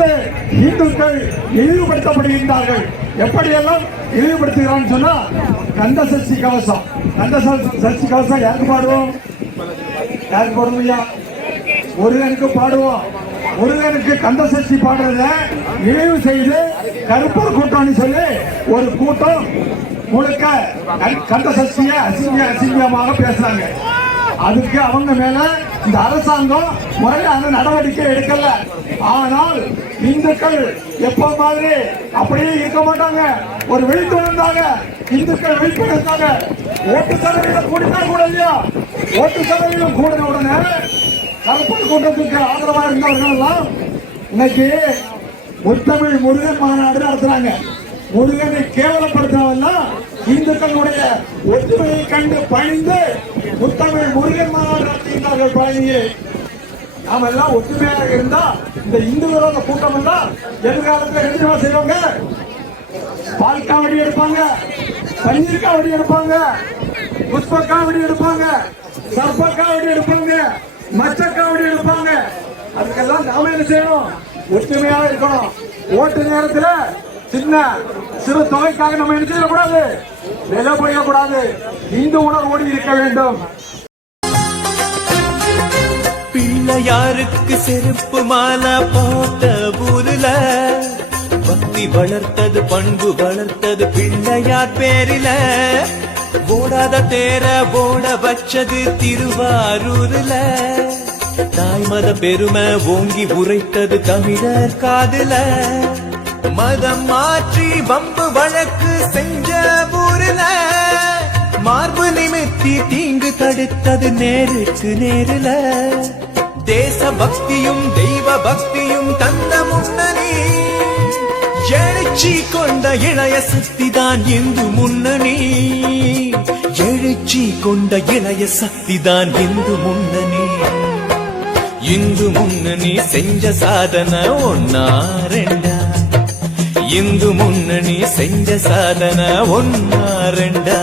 தொடர்ந்து இந்துக்கள் இழிவுபடுத்தப்படுகின்றார்கள். எப்படியெல்லாம் இழிவுபடுத்துகிறான்னு சொன்னா, கந்த சஷ்டி கவசம், கந்த சஷ்டி கவசம் யாருக்கு பாடுவோம்? யாருக்கு பாடுவோம் ஐயா? முருகனுக்கு பாடுவோம். முருகனுக்கு கந்த சஷ்டி பாடுறத இழிவு செய்து கருப்பர் கூட்டம்னு சொல்லி ஒரு கூட்டம் முழுக்க கந்த சஷ்டியை அசிங்கமாக பேசுறாங்க. அதுக்கு அவங்க மேல இந்த அரசாங்கம் முறையான நடவடிக்கை எடுக்கல. ஆனால் இந்துக்கள் எப்ப மாதிரி அப்படியே இருக்க மாட்டாங்க. ஒரு விழிப்புணர்ந்தாங்க, இந்துக்கள் விழிப்புணர்ந்தாங்க. ஓட்டு சதவீதம் கூடினா கூட இல்லையா, ஓட்டு சதவீதம் கூடின உடனே கருப்பர் கூட்டத்துக்கு ஆதரவா இருந்தவர்கள் எல்லாம் இன்னைக்கு முத்தமிழ் முருகன் மாநாடு நடத்துறாங்க. முருகனை கேவலப்படுத்தினவெல்லாம் இந்துக்களுடைய ஒற்றுமையை கண்டு பணிந்து முத்தமிழ் முருகன் மாநாடு நடத்துகின்றார்கள். பழனியே நாம எல்லாம் ஒற்றுமையாக இருந்தா இந்த இந்து விரோத கூட்டம் எல்லாம் எதிர்காலத்தில் எதிர்வா செய்வாங்க. பால் காவடி எடுப்பாங்க, பன்னீர் காவடி எடுப்பாங்க, புஷ்ப காவடி எடுப்பாங்க, சர்ப்ப காவடி எடுப்பாங்க, மச்ச காவடி எடுப்பாங்க. அதுக்கெல்லாம் நாம என்ன செய்யணும்? ஒற்றுமையாக இருக்கணும். ஓட்டு நேரத்தில் சின்ன சிறு தொகைக்காக நம்ம என்ன செய்யக்கூடாது, விலை போயக்கூடாது. இந்து உணர்வோடு இருக்க வேண்டும். பிள்ளையாருக்கு செருப்பு மாலை போட்ட ஊருல பக்தி வளர்த்தது, பண்பு வளர்த்தது பிள்ளையார் பேரில. ஓடாத தேர ஓட வச்சது திருவாரூர்ல. தாய்மத பெருமை ஓங்கி உரைத்தது தமிழர் காதுல. மதம் மாற்றி வம்பு வழக்கு செஞ்ச ஊருல மார்பு நிமித்தி தீங்கு தடுத்தது நேருக்கு நேருல. தேச பக்தியும் தெய்வ பக்தியும் தந்த முன்னணி, எழுச்சி கொண்ட இளைய சக்திதான் இந்து முன்னணி. எழுச்சி கொண்ட இளைய சக்திதான் இந்து முன்னணி. இந்து முன்னணி செஞ்ச சாதனை ஒன்னா ரெண்டா, இந்து முன்னணி செஞ்ச சாதனை ஒன்னா ரெண்டா.